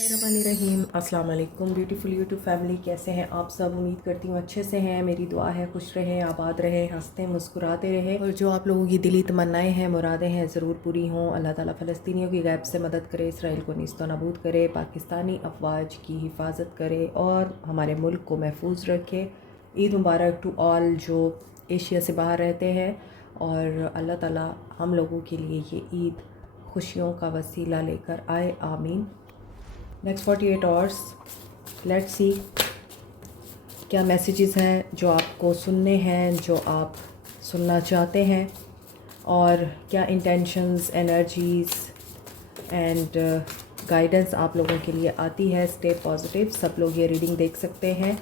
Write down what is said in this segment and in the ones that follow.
रहीम अस्सलाम वालेकुम beautiful YouTube family, कैसे हैं आप सब। उम्मीद करती हूँ अच्छे से हैं। मेरी दुआ है खुश रहें, आबाद रहें, हंसते मुस्कुराते रहें और जो आप लोगों की दिली तमन्नाएं हैं, मुरादें हैं, ज़रूर पूरी हों। अल्लाह ताला फ़लस्तीनियों की गैब से मदद करे, इसराइल को नीस्तो नाबूद करे, पाकिस्तानी अफवाज की हिफाजत करे और हमारे मुल्क को महफूज रखे। ईद मुबारक टू ऑल जो एशिया से बाहर रहते हैं और अल्लाह ताला हम लोगों के लिए ये ईद खुशियों का वसीला लेकर आए, आमीन। नेक्स्ट 48 आवर्स लेट्स सी क्या मैसेजेस हैं जो आपको सुनने हैं, जो आप सुनना चाहते हैं, और क्या इंटेंशंस, एनर्जीज़ एंड गाइडेंस आप लोगों के लिए आती है। Stay positive. सब लोग ये रीडिंग देख सकते हैं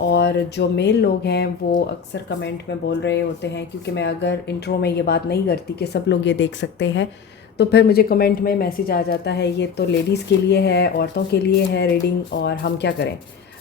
और जो मेल लोग हैं वो अक्सर कमेंट में बोल रहे होते हैं, क्योंकि मैं अगर इंट्रो में ये बात नहीं करती कि सब लोग ये देख सकते हैं तो फिर मुझे कमेंट में मैसेज आ जाता है ये तो लेडीज़ के लिए है, औरतों के लिए है रीडिंग, और हम क्या करें।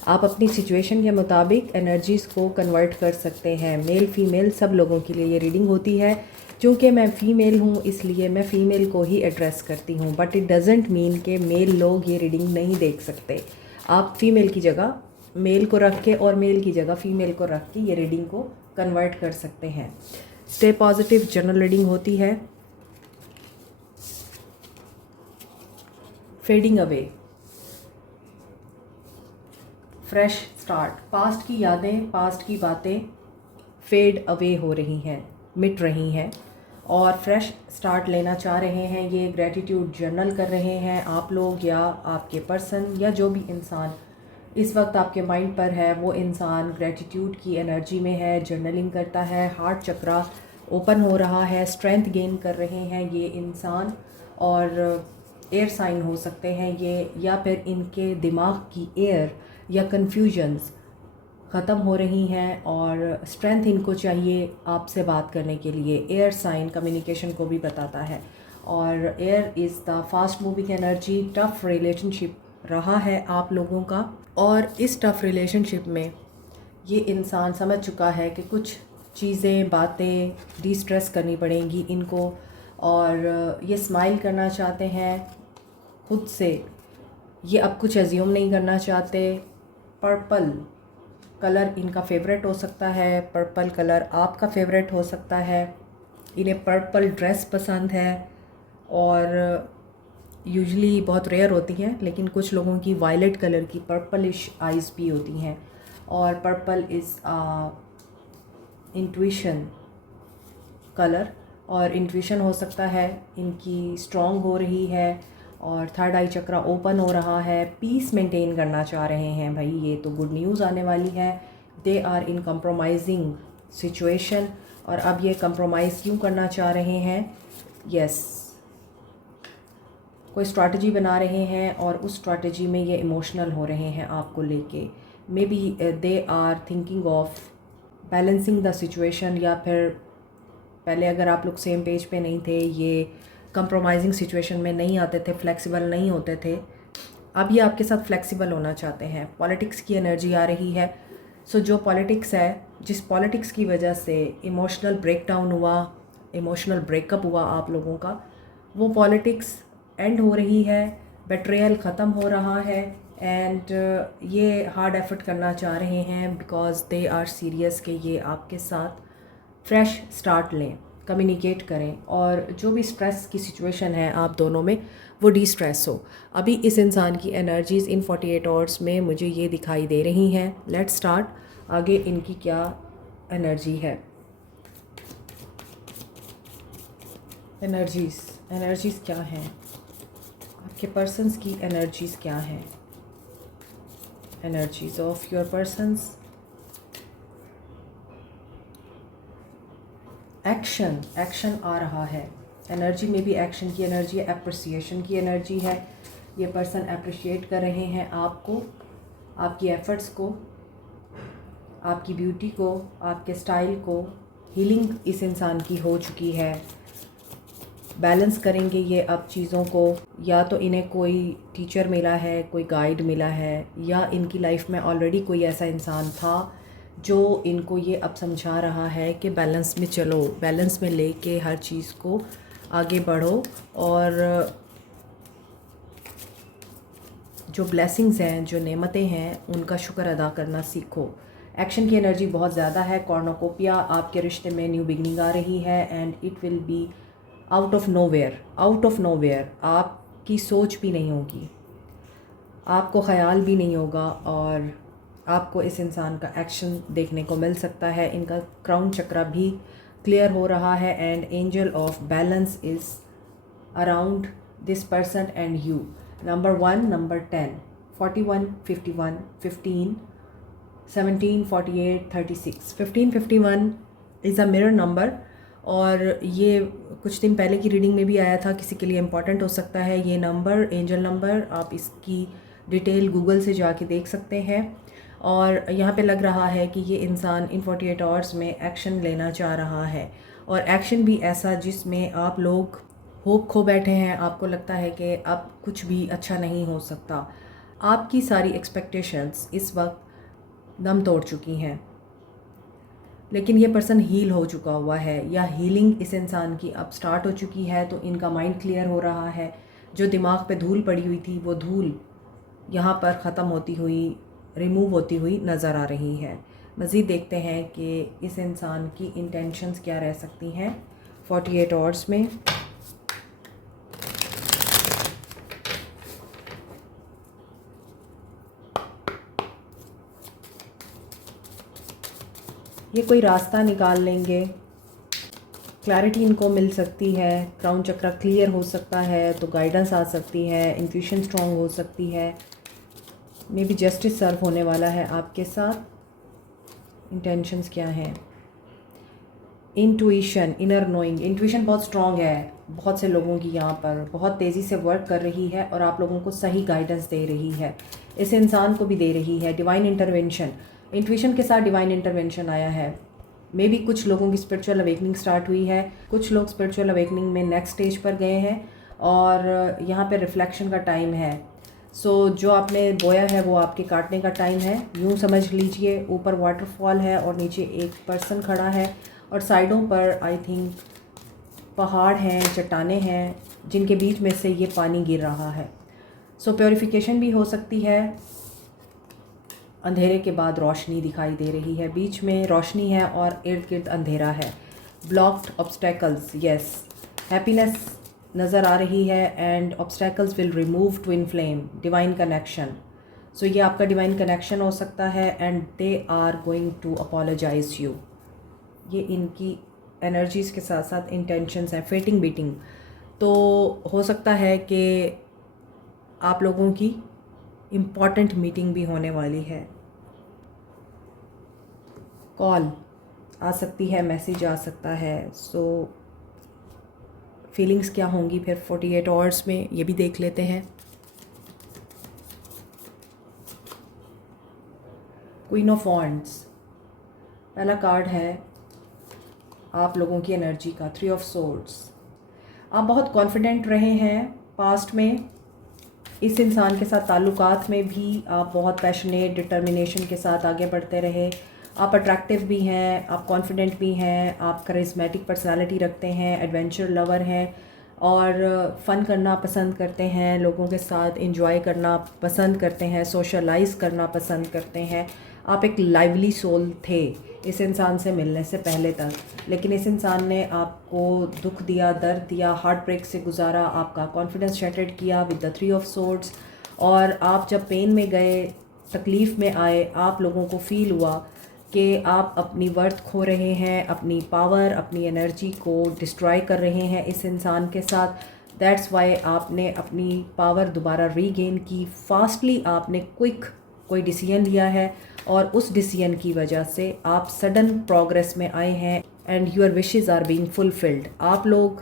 आप अपनी सिचुएशन के मुताबिक एनर्जीज़ को कन्वर्ट कर सकते हैं। मेल फीमेल सब लोगों के लिए ये रीडिंग होती है। चूँकि मैं फ़ीमेल हूँ इसलिए मैं फ़ीमेल को ही एड्रेस करती हूँ, बट इट डजेंट मीन कि मेल लोग ये रीडिंग नहीं देख सकते। आप फ़ीमेल की जगह मेल को रख के और मेल की जगह फ़ीमेल को रख के ये रीडिंग को कन्वर्ट कर सकते हैं। स्टे पॉजिटिव जनरल रीडिंग होती है। Fading away, fresh start. Past की यादें, पास्ट की बातें फेड अवे हो रही हैं, मिट रही हैं और फ्रेश स्टार्ट लेना चाह रहे हैं। ये ग्रेटिट्यूड जर्नल कर रहे हैं आप लोग या आपके पर्सन या जो भी इंसान इस वक्त आपके माइंड पर है, वो इंसान ग्रेटिट्यूड की एनर्जी में है, जर्नलिंग करता है। हार्ट चक्रा ओपन हो रहा है, स्ट्रेंथ गेन कर रहे हैं ये इंसान, और एयर साइन हो सकते हैं ये, या फिर इनके दिमाग की एयर या कन्फ्यूजन्स ख़त्म हो रही हैं और स्ट्रेंथ इनको चाहिए आपसे बात करने के लिए। एयर साइन कम्युनिकेशन को भी बताता है और air is the fast moving energy. Tough relationship रहा है आप लोगों का और इस टफ़ रिलेशनशिप में ये इंसान समझ चुका है कि कुछ चीज़ें, बातें डिस्ट्रेस करनी पड़ेंगी इनको, और ये स्माइल करना चाहते हैं खुद से। ये अब कुछ एज्यूम नहीं करना चाहते। पर्पल कलर इनका फेवरेट हो सकता है, पर्पल कलर आपका फेवरेट हो सकता है। इन्हें पर्पल ड्रेस पसंद है और यूजुअली बहुत रेयर होती हैं, लेकिन कुछ लोगों की वायलेट कलर की पर्पलिश आइज़ भी होती हैं। और पर्पल इज़ इंट्यूशन कलर, और इंट्यूशन हो सकता है इनकी स्ट्रॉन्ग हो रही है और थर्ड आई चक्रा ओपन हो रहा है। पीस मेंटेन करना चाह रहे हैं भाई, ये तो गुड न्यूज़ आने वाली है। They are in compromising situation, और अब ये कंप्रोमाइज़ क्यों करना चाह रहे हैं? यस, कोई स्ट्रैटेजी बना रहे हैं और उस स्ट्रैटेजी में ये इमोशनल हो रहे हैं आपको लेके। Maybe they are thinking of balancing the situation, या फिर पहले अगर आप लोग सेम पेज पे नहीं थे, ये कंप्रोमाइजिंग सिचुएशन में नहीं आते थे, फ्लेक्सिबल नहीं होते थे, अब ये आपके साथ फ्लेक्सिबल होना चाहते हैं। पॉलिटिक्स की एनर्जी आ रही है। सो जो पॉलिटिक्स है, जिस पॉलिटिक्स की वजह से इमोशनल ब्रेकडाउन हुआ, इमोशनल ब्रेकअप हुआ आप लोगों का, वो पॉलिटिक्स एंड हो रही है, बेट्रेयल ख़त्म हो रहा है, एंड ये हार्ड एफर्ट करना चाह रहे हैं बिकॉज दे आर सीरियस कि ये आपके साथ फ्रेश स्टार्ट लें, कम्युनिकेट करें, और जो भी स्ट्रेस की सिचुएशन है आप दोनों में वो डी स्ट्रेस हो। अभी इस इंसान की एनर्जीज़ इन 48 आवर्स में मुझे ये दिखाई दे रही हैं। लेट्स स्टार्ट, आगे इनकी क्या एनर्जी है। एनर्जीज़ क्या हैं आपके पर्सन्स की? एनर्जीज़ क्या हैं? Energies of your persons. Action आ रहा है। एनर्जी में भी एक्शन की एनर्जी है, अप्रिसिएशन की एनर्जी है। ये पर्सन अप्रिशिएट कर रहे हैं आपको, आपकी एफ़र्ट्स को, आपकी ब्यूटी को, आपके स्टाइल को। हीलिंग इस इंसान की हो चुकी है। बैलेंस करेंगे ये अब चीज़ों को, या तो इन्हें कोई टीचर मिला है, कोई गाइड मिला है, या इनकी लाइफ में ऑलरेडी कोई ऐसा इंसान था जो इनको ये अब समझा रहा है कि बैलेंस में चलो, बैलेंस में लेके हर चीज़ को आगे बढ़ो। और जो ब्लेसिंग्स हैं, जो नेमतें हैं, उनका शुक्र अदा करना सीखो। एक्शन की एनर्जी बहुत ज़्यादा है। कॉर्नोकोपिया, आपके रिश्ते में न्यू बिगनिंग आ रही है and it will be out of nowhere. आपकी सोच भी नहीं होगी, आपको ख़याल भी नहीं होगा और आपको इस इंसान का एक्शन देखने को मिल सकता है। इनका क्राउन चक्रा भी क्लियर हो रहा है and angel of balance is around this person and you. Number 1, number 10, 41, 51, 15, 17, 48, 36। 1551 is a mirror number और ये कुछ दिन पहले की रीडिंग में भी आया था, किसी के लिए इम्पॉर्टेंट हो सकता है ये नंबर, एंजल नंबर। आप इसकी डिटेल गूगल से जाके देख सकते हैं। और यहाँ पे लग रहा है कि ये इंसान इन 48 आवर्स में एक्शन लेना चाह रहा है और एक्शन भी ऐसा जिसमें आप लोग होप खो बैठे हैं। आपको लगता है कि अब कुछ भी अच्छा नहीं हो सकता। आपकी सारी एक्सपेक्टेशंस इस वक्त दम तोड़ चुकी हैं, लेकिन ये पर्सन हील हो चुका हुआ है या हीलिंग इस इंसान की अब स्टार्ट हो चुकी है। तो इनका माइंड क्लियर हो रहा है। जो दिमाग पे धूल पड़ी हुई थी वो धूल यहाँ पर ख़त्म होती हुई, रिमूव होती हुई नज़र आ रही है। मज़ीद देखते हैं कि इस इंसान की इंटेंशंस क्या रह सकती हैं 48 आवर्स में। ये कोई रास्ता निकाल लेंगे, क्लैरिटी इनको मिल सकती है, क्राउन चक्रा क्लियर हो सकता है तो गाइडेंस आ सकती है, इंट्यूशन स्ट्रॉन्ग हो सकती है। मे बी जस्टिस सर्व होने वाला है आपके साथ। इंटेंशंस क्या हैं? Intuition, inner knowing. इंट्यूशन बहुत स्ट्रॉन्ग है बहुत से लोगों की, यहाँ पर बहुत तेज़ी से वर्क कर रही है और आप लोगों को सही गाइडेंस दे रही है, इस इंसान को भी दे रही है। डिवाइन इंटरवेंशन, इंट्यूशन के साथ डिवाइन इंटरवेंशन आया है। मे बी कुछ लोगों की स्पिरिचुअल अवेकनिंग स्टार्ट हुई है, कुछ लोग स्पिरिचुअल अवेकनिंग में नेक्स्ट स्टेज पर गए हैं और यहाँ पे रिफ्लेक्शन का टाइम है। जो आपने बोया है वो आपके काटने का टाइम है, यूँ समझ लीजिए। ऊपर वाटरफॉल है और नीचे एक पर्सन खड़ा है और साइडों पर आई थिंक पहाड़ हैं, चट्टानें हैं, जिनके बीच में से ये पानी गिर रहा है। प्योरिफिकेशन भी हो सकती है। अंधेरे के बाद रोशनी दिखाई दे रही है, बीच में रोशनी है और इर्द गिर्द अंधेरा है। ब्लॉक्ड ऑब्स्टेकल्स, यस, हैप्पीनेस नज़र आ रही है and obstacles will remove twin flame, divine connection. ये आपका डिवाइन कनेक्शन हो सकता है and they are going to apologize you. ये इनकी एनर्जीज़ के साथ साथ इंटेंशंस हैं। फेटिंग बीटिंग, तो हो सकता है कि आप लोगों की इम्पॉर्टेंट मीटिंग भी होने वाली है। कॉल आ सकती है, मैसेज आ सकता है। फीलिंग्स क्या होंगी फिर 48 आवर्स में, ये भी देख लेते हैं। क्वीन ऑफ वॉन्ड्स पहला कार्ड है आप लोगों की एनर्जी का। 3 ऑफ सोर्ड्स, आप बहुत कॉन्फिडेंट रहे हैं पास्ट में। इस इंसान के साथ ताल्लुकात में भी आप बहुत पैशनेट, डिटर्मिनेशन के साथ आगे बढ़ते रहे। आप अट्रैक्टिव भी हैं, आप कॉन्फिडेंट भी हैं, आप करिस्मेटिक पर्सनालिटी रखते हैं, एडवेंचर लवर हैं और फ़न करना पसंद करते हैं, लोगों के साथ इंजॉय करना पसंद करते हैं, सोशलाइज करना पसंद करते हैं। आप एक लाइवली सोल थे इस इंसान से मिलने से पहले तक, लेकिन इस इंसान ने आपको दुख दिया, दर्द दिया, हार्ट ब्रेक से गुजारा, आपका कॉन्फिडेंस शैटर्ड किया विद द 3 ऑफ सोर्ड्स। और आप जब पेन में गए, तकलीफ़ में आए, आप लोगों को फ़ील हुआ कि आप अपनी वर्थ खो रहे हैं, अपनी पावर, अपनी एनर्जी को डिस्ट्रॉय कर रहे हैं इस इंसान के साथ। दैट्स वाई आपने अपनी पावर दोबारा रीगेन की। फास्टली आपने क्विक कोई डिसीजन लिया है और उस डिसीजन की वजह से आप सडन प्रोग्रेस में आए हैं and your wishes are being fulfilled. आप लोग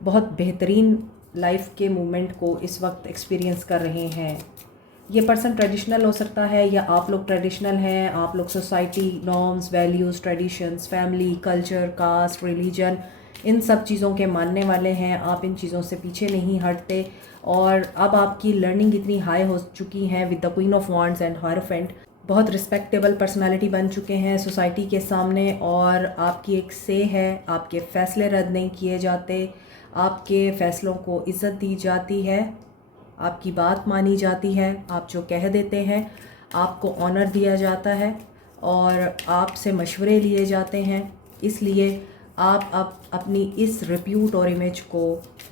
बहुत बेहतरीन लाइफ के मोमेंट को इस वक्त एक्सपीरियंस कर रहे हैं। ये पर्सन ट्रेडिशनल हो सकता है या आप लोग ट्रेडिशनल हैं। आप लोग society, norms, values, traditions, family, culture, caste, religion, इन सब चीज़ों के मानने वाले हैं। आप इन चीज़ों से पीछे नहीं हटते और अब आपकी लर्निंग इतनी हाई हो चुकी है with the queen of wands and hierophant. बहुत रिस्पेक्टेबल पर्सनालिटी बन चुके हैं सोसाइटी के सामने और आपकी एक से है, आपके फ़ैसले रद्द नहीं किए जाते, आपके फ़ैसलों को इज़्ज़त दी जाती है। आपकी बात मानी जाती है, आप जो कह देते हैं आपको ऑनर दिया जाता है और आपसे मशवरे लिए जाते हैं। इसलिए आप अब अपनी इस रिप्यूट और इमेज को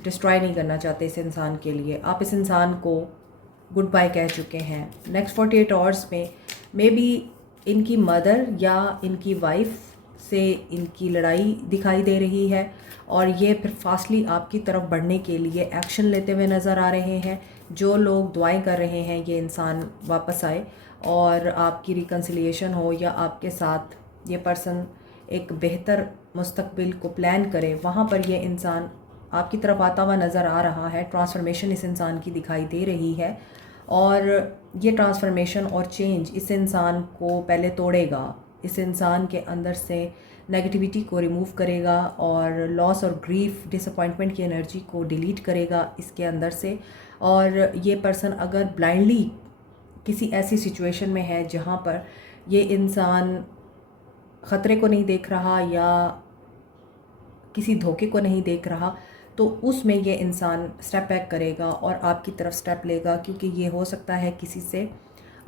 डिस्ट्रॉय नहीं करना चाहते इस इंसान के लिए। आप इस इंसान को गुड बाय कह चुके हैं। नेक्स्ट 48 आवर्स में मे बी इनकी मदर या इनकी वाइफ से इनकी लड़ाई दिखाई दे रही है और ये फिर फास्टली आपकी तरफ बढ़ने के लिए एक्शन लेते हुए नज़र आ रहे हैं। जो लोग दुआएं कर रहे हैं ये इंसान वापस आए और आपकी रिकन्सिलिएशन हो या आपके साथ ये पर्सन एक बेहतर मुस्तकबिल को प्लान करे, वहाँ पर ये इंसान आपकी तरफ आता हुआ नज़र आ रहा है। ट्रांसफॉर्मेशन इस इंसान की दिखाई दे रही है और ये ट्रांसफॉर्मेशन और चेंज इस इंसान को पहले तोड़ेगा, इस इंसान के अंदर से नेगेटिविटी को रिमूव करेगा और लॉस और ग्रीफ डिसअपॉइंटमेंट की एनर्जी को डिलीट करेगा इसके अंदर से। और ये पर्सन अगर ब्लाइंडली किसी ऐसी सिचुएशन में है जहाँ पर ये इंसान ख़तरे को नहीं देख रहा या किसी धोखे को नहीं देख रहा, तो उसमें ये इंसान स्टेप बैक करेगा और आपकी तरफ स्टेप लेगा, क्योंकि ये हो सकता है किसी से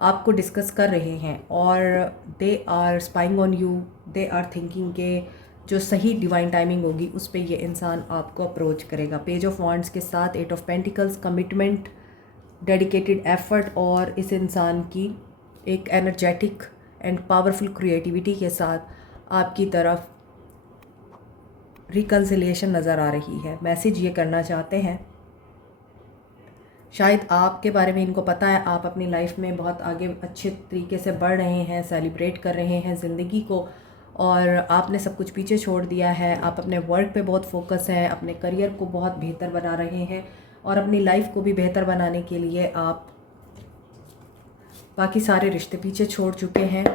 आपको डिस्कस कर रहे हैं और they are spying on you, they are thinking के जो सही डिवाइन टाइमिंग होगी उस पर ये इंसान आपको अप्रोच करेगा। पेज ऑफ वॉन्ड्स के साथ 8 of pentacles, commitment, dedicated effort और इस इंसान की एक एनर्जेटिक एंड पावरफुल क्रिएटिविटी के साथ आपकी तरफ रिकन्सिलिएशन नज़र आ रही है। मैसेज ये करना चाहते हैं, शायद आपके बारे में इनको पता है, आप अपनी लाइफ में बहुत आगे अच्छे तरीके से बढ़ रहे हैं, सेलिब्रेट कर रहे हैं ज़िंदगी को और आपने सब कुछ पीछे छोड़ दिया है। आप अपने वर्क पे बहुत फोकस हैं, अपने करियर को बहुत बेहतर बना रहे हैं और अपनी लाइफ को भी बेहतर बनाने के लिए आप बाकी सारे रिश्ते पीछे छोड़ चुके हैं।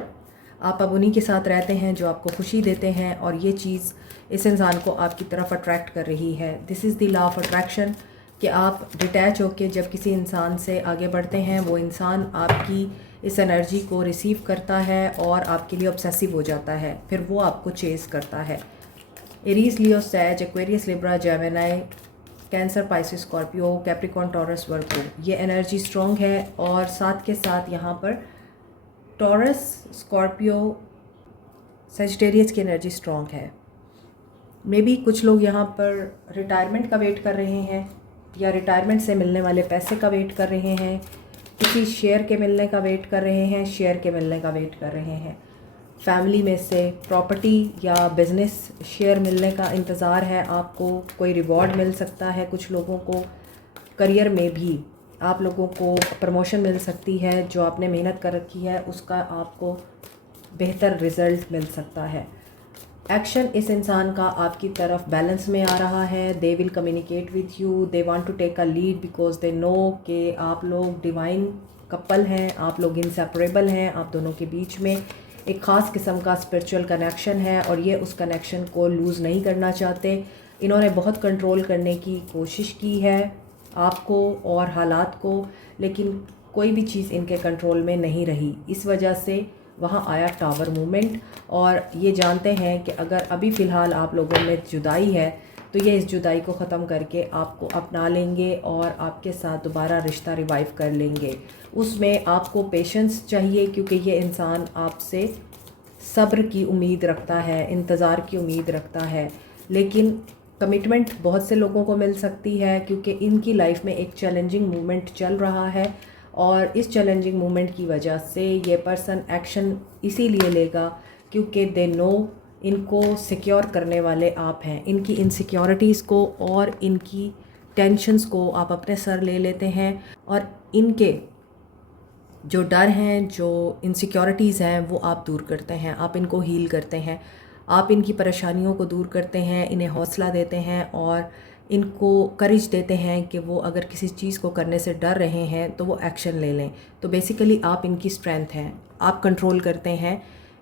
आप अब उन्हीं के साथ रहते हैं जो आपको खुशी देते हैं और ये चीज़ इस इंसान को आपकी तरफ अट्रैक्ट कर रही है। This is the law of attraction कि आप डिटैच होकर जब किसी इंसान से आगे बढ़ते हैं वो इंसान आपकी इस एनर्जी को रिसीव करता है और आपके लिए ऑब्सेसिव हो जाता है, फिर वो आपको चेज़ करता है। Aries, Leo, sage, Aquarius, Libra, Gemini, Cancer, Pisces, Scorpio, Capricorn, Taurus, Virgo, ये एनर्जी स्ट्रॉन्ग है और साथ के साथ यहाँ पर टॉरस, स्कॉर्पियो, सेजिटेरियस की एनर्जी स्ट्रॉन्ग है। मे बी कुछ लोग यहाँ पर रिटायरमेंट का वेट कर रहे हैं या रिटायरमेंट से मिलने वाले पैसे का वेट कर रहे हैं, किसी शेयर के मिलने का वेट कर रहे हैं, शेयर के मिलने का वेट कर रहे हैं, फैमिली में से प्रॉपर्टी या बिज़नेस शेयर मिलने का इंतज़ार है आपको, कोई रिवॉर्ड मिल सकता है कुछ लोगों को, करियर में भी आप लोगों को प्रमोशन मिल सकती है, जो आपने मेहनत कर रखी है उसका आपको बेहतर रिज़ल्ट मिल सकता है। एक्शन इस इंसान का आपकी तरफ बैलेंस में आ रहा है। They will communicate with you, they want to take a lead because they know कि आप लोग डिवाइन कपल हैं, आप लोग इंसेपरेबल हैं, आप दोनों के बीच में एक ख़ास किस्म का स्पिरिचुअल कनेक्शन है और ये उस कनेक्शन को लूज़ नहीं करना चाहते। इन्होंने बहुत कंट्रोल करने की कोशिश की है आपको और हालात को, लेकिन कोई भी चीज़ इनके कंट्रोल में नहीं रही। इस वजह से वहाँ आया टावर मूवमेंट और ये जानते हैं कि अगर अभी फ़िलहाल आप लोगों में जुदाई है तो ये इस जुदाई को ख़त्म करके आपको अपना लेंगे और आपके साथ दोबारा रिश्ता रिवाइव कर लेंगे। उसमें आपको पेशेंस चाहिए क्योंकि ये इंसान आपसे सब्र की उम्मीद रखता है, इंतज़ार की उम्मीद रखता है, लेकिन कमिटमेंट बहुत से लोगों को मिल सकती है क्योंकि इनकी लाइफ में एक चैलेंजिंग मूवमेंट चल रहा है और इस चैलेंजिंग मूवमेंट की वजह से ये पर्सन एक्शन इसीलिए लेगा क्योंकि दे नो इनको सिक्योर करने वाले आप हैं। इनकी इनसिक्योरिटीज़ को और इनकी टेंशन्स को आप अपने सर ले लेते हैं और इनके जो डर हैं, जो इनसिक्योरिटीज़ हैं वो आप दूर करते हैं, आप इनको हील करते हैं, आप इनकी परेशानियों को दूर करते हैं, इन्हें हौसला देते हैं और इनको करेज देते हैं कि वो अगर किसी चीज़ को करने से डर रहे हैं तो वो एक्शन ले लें। तो बेसिकली आप इनकी स्ट्रेंथ हैं, आप कंट्रोल करते हैं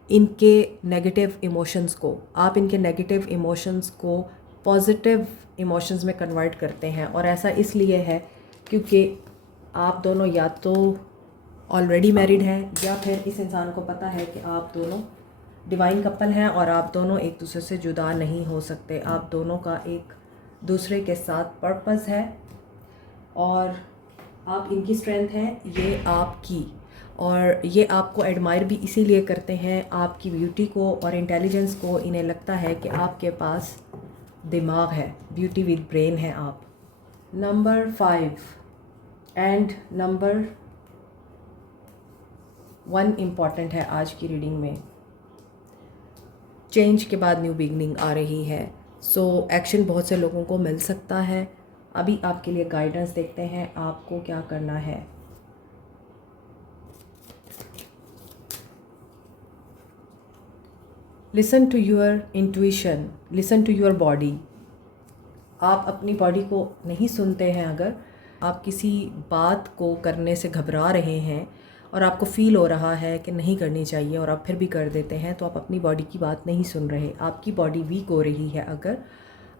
इनके नेगेटिव इमोशंस को, आप इनके नेगेटिव इमोशंस को पॉजिटिव इमोशंस में कन्वर्ट करते हैं और ऐसा इसलिए है क्योंकि आप दोनों या तो ऑलरेडी मैरिड हैं या फिर इस इंसान को पता है कि आप दोनों डिवाइन कपल हैं और आप दोनों एक दूसरे से जुदा नहीं हो सकते। आप दोनों का एक दूसरे के साथ पर्पस है और आप इनकी स्ट्रेंथ हैं, ये आपकी, और ये आपको एडमायर भी इसीलिए करते हैं, आपकी ब्यूटी को और इंटेलिजेंस को। इन्हें लगता है कि आपके पास दिमाग है, ब्यूटी विद ब्रेन है आप। नंबर 5 एंड नंबर 1 इम्पॉर्टेंट है आज की रीडिंग में। चेंज के बाद न्यू बिगनिंग आ रही है, सो एक्शन बहुत से लोगों को मिल सकता है। अभी आपके लिए गाइडेंस देखते हैं आपको क्या करना है। Listen to your intuition, listen to your body. आप अपनी बॉडी को नहीं सुनते हैं, अगर आप किसी बात को करने से घबरा रहे हैं और आपको फ़ील हो रहा है कि नहीं करनी चाहिए और आप फिर भी कर देते हैं, तो आप अपनी बॉडी की बात नहीं सुन रहे। आपकी बॉडी वीक हो रही है। अगर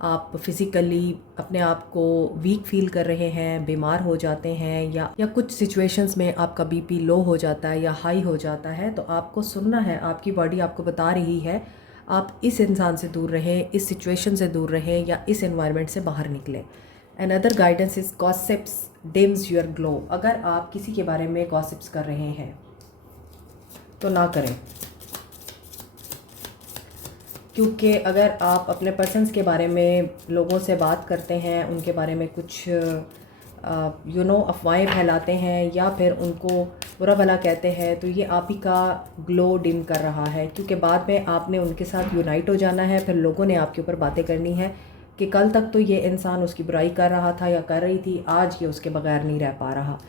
आप फिज़िकली अपने आप को वीक फील कर रहे हैं, बीमार हो जाते हैं, या कुछ सिचुएशंस में आपका बीपी लो हो जाता है या हाई हो जाता है, तो आपको सुनना है। आपकी बॉडी आपको बता रही है आप इस इंसान से दूर रहें, इस सिचुएशन से दूर रहें, या इस एनवायरनमेंट से बाहर निकलें। Another guidance is gossips dims your glow. अगर आप किसी के बारे में गॉसिप्स कर रहे हैं तो ना करें, क्योंकि अगर आप अपने पर्सन्स के बारे में लोगों से बात करते हैं, उनके बारे में कुछ अफवाहें फैलाते हैं या फिर उनको बुरा भला कहते हैं, तो ये आप ही का ग्लो डिम कर रहा है। क्योंकि बाद में आपने उनके साथ यूनाइट हो जाना है, फिर लोगों ने आपके ऊपर बातें करनी है कि कल तक तो ये इंसान उसकी बुराई कर रहा था या कर रही थी, आज ये उसके बगैर नहीं रह पा रहा।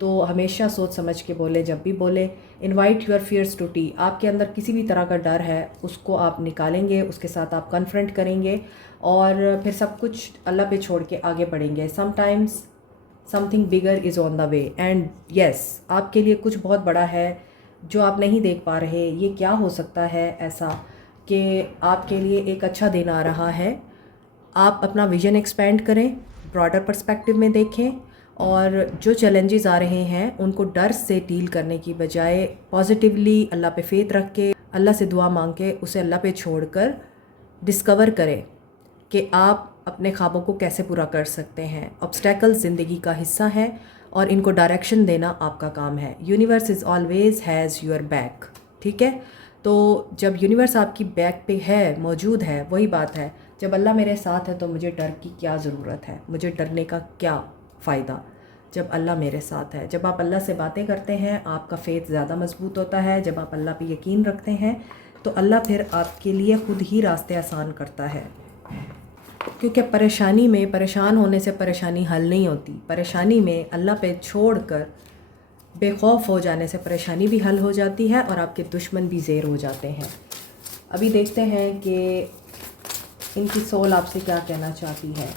तो हमेशा सोच समझ के बोले, जब भी बोले। Invite your fears to tea. आपके अंदर किसी भी तरह का डर है, उसको आप निकालेंगे, उसके साथ आप कन्फ्रंट करेंगे और फिर सब कुछ अल्लाह पे छोड़ के आगे बढ़ेंगे। Sometimes something bigger is on the way and yes, आपके लिए कुछ बहुत बड़ा है जो आप नहीं देख पा रहे। ये क्या हो सकता है ऐसा कि आपके लिए एक अच्छा दिन आ रहा है। आप अपना विजन एक्सपेंड करें, ब्रॉडर पर्सपेक्टिव में देखें, और जो चैलेंजेस आ रहे हैं उनको डर से डील करने की बजाय पॉजिटिवली अल्लाह पे फेथ रख के, अल्लाह से दुआ मांग के, उसे अल्लाह पे छोड़कर डिस्कवर करें कि आप अपने ख्वाबों को कैसे पूरा कर सकते हैं। ऑब्स्टेकल्स ज़िंदगी का हिस्सा है और इनको डायरेक्शन देना आपका काम है। Universe is always has your back, ठीक है। तो जब यूनिवर्स आपकी बैक पे है, मौजूद है, वही बात है, जब अल्लाह मेरे साथ है तो मुझे डर की क्या ज़रूरत है, मुझे डरने का क्या फ़ायदा, जब अल्लाह मेरे साथ है। जब आप अल्लाह से बातें करते हैं, आपका फेथ ज़्यादा मजबूत होता है। जब आप अल्लाह पे यकीन रखते हैं तो अल्लाह फिर आपके लिए खुद ही रास्ते आसान करता है। क्योंकि परेशानी में परेशान होने से परेशानी हल नहीं होती। परेशानी में अल्लाह पे छोड़कर बेखौफ हो जाने से परेशानी भी हल हो जाती है और आपके दुश्मन भी ज़ेर हो जाते हैं। अभी देखते हैं कि इनकी सोल आपसे क्या कहना चाहती है।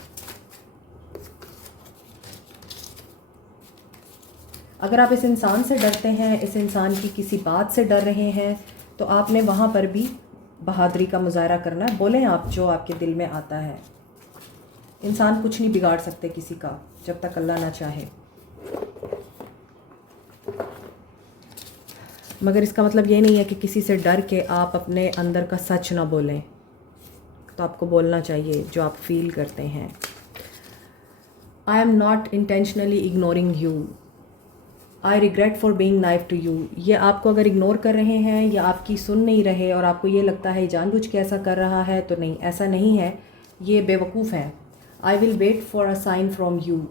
अगर आप इस इंसान से डरते हैं, इस इंसान की किसी बात से डर रहे हैं, तो आपने वहाँ पर भी बहादुरी का मुजाहरा करना है। बोलें आप जो आपके दिल में आता है। इंसान कुछ नहीं बिगाड़ सकते किसी का जब तक अल्लाह ना चाहे। मगर इसका मतलब ये नहीं है कि किसी से डर के आप अपने अंदर का सच ना बोलें। तो आपको बोलना चाहिए जो आप फील करते हैं। I am not intentionally ignoring you, I regret for being naive to you. ये आपको अगर इग्नोर कर रहे हैं या आपकी सुन नहीं रहे और आपको ये लगता है जानबूझ के ऐसा कर रहा है, तो नहीं, ऐसा नहीं है, ये बेवकूफ़ हैं। I will wait for a sign from you.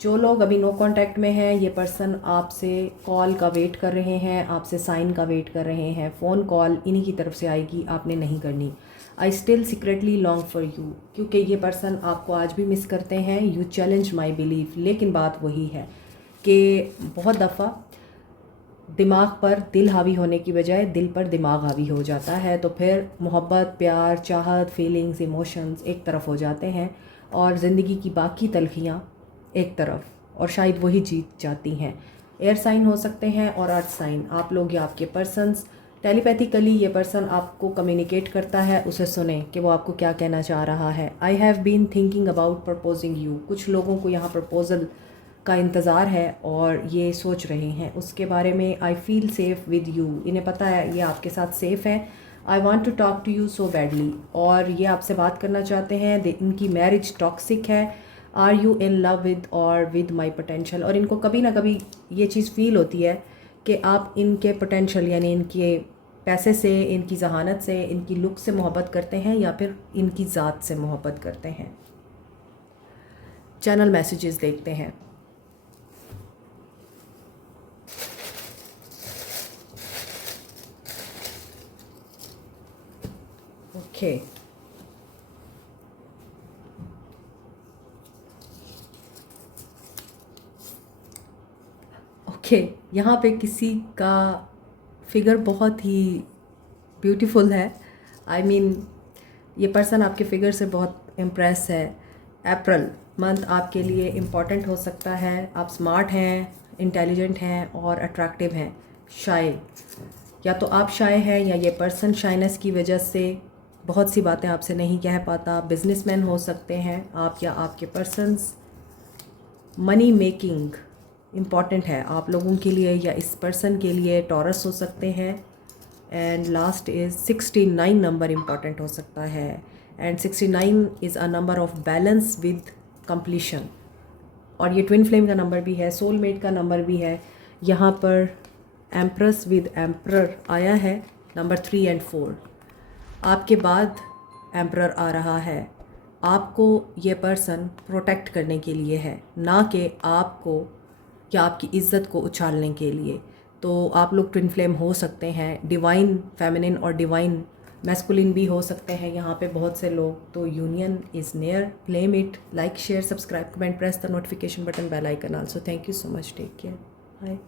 जो लोग अभी नो कांटेक्ट में हैं, ये पर्सन आपसे कॉल का वेट कर रहे हैं, आपसे साइन का वेट कर रहे हैं। फ़ोन कॉल इन्हीं की तरफ से आएगी, आपने नहीं करनी। I still secretly long for you, क्योंकि ये पर्सन आपको आज भी मिस करते हैं। You challenge my belief. लेकिन बात वही है कि बहुत दफ़ा दिमाग पर दिल हावी होने की बजाय दिल पर दिमाग हावी हो जाता है, तो फिर मोहब्बत, प्यार, चाहत, फीलिंग्स, इमोशंस एक तरफ हो जाते हैं और ज़िंदगी की बाकी तलखियाँ एक तरफ, और शायद वही जीत जाती हैं। एयर साइन हो सकते हैं और अर्थ साइन। आप लोग या आपके पर्सन्स टेलीपैथिकली ये पर्सन आपको कम्युनिकेट करता है, उसे सुने कि वो आपको क्या कहना चाह रहा है। I have been thinking about proposing you. कुछ लोगों को यहाँ प्रपोज़ल का इंतज़ार है और ये सोच रहे हैं उसके बारे में। I feel safe with you. इन्हें पता है ये आपके साथ सेफ़ है। I want to talk to you so badly. और ये आपसे बात करना चाहते हैं। इनकी मैरिज टॉक्सिक है। Are you in love with or with my potential. और इनको कभी ना कभी ये चीज़ फील होती है कि आप इनके पोटेंशल यानी इनके पैसे से, इनकी जहानत से, इनकी लुक से मोहब्बत करते हैं या फिर इनकी ज़ात से मोहब्बत करते हैं। चैनल मैसेजेस देखते हैं। ओके ओके, यहाँ पे किसी का फिगर बहुत ही ब्यूटीफुल है। आई मीन ये पर्सन आपके फिगर से बहुत इम्प्रेस है। अप्रैल मंथ आपके लिए इम्पॉर्टेंट हो सकता है। आप स्मार्ट हैं, इंटेलिजेंट हैं और अट्रैक्टिव हैं। शाय, या तो आप शाय हैं या ये पर्सन शाइनेस की वजह से बहुत सी बातें आपसे नहीं कह पाता। बिजनेसमैन हो सकते हैं आप या आपके पर्सन्स। मनी मेकिंग इम्पॉर्टेंट है आप लोगों के लिए या इस पर्सन के लिए। टॉरस हो सकते हैं। And last is 69 number important हो सकता है। And 69 is a number of balance with completion. और ये ट्विन फ्लेम का नंबर भी है, सोलमेट का नंबर भी है। यहाँ पर एम्प्रेस विद एम्प्रर आया है, नंबर 3 एंड 4। आपके बाद एम्प्रर आ रहा है। आपको ये पर्सन प्रोटेक्ट करने के लिए है, ना कि आपको या आपकी इज़्ज़त को उछालने के लिए। तो आप लोग ट्विन फ्लेम हो सकते हैं। डिवाइन फेमिनिन और डिवाइन मैस्कुलिन भी हो सकते हैं यहाँ पे बहुत से लोग। तो union is near. Claim it. Like, share, subscribe, comment, press the notification button, bell icon also. Thank you so much. Take care. Bye.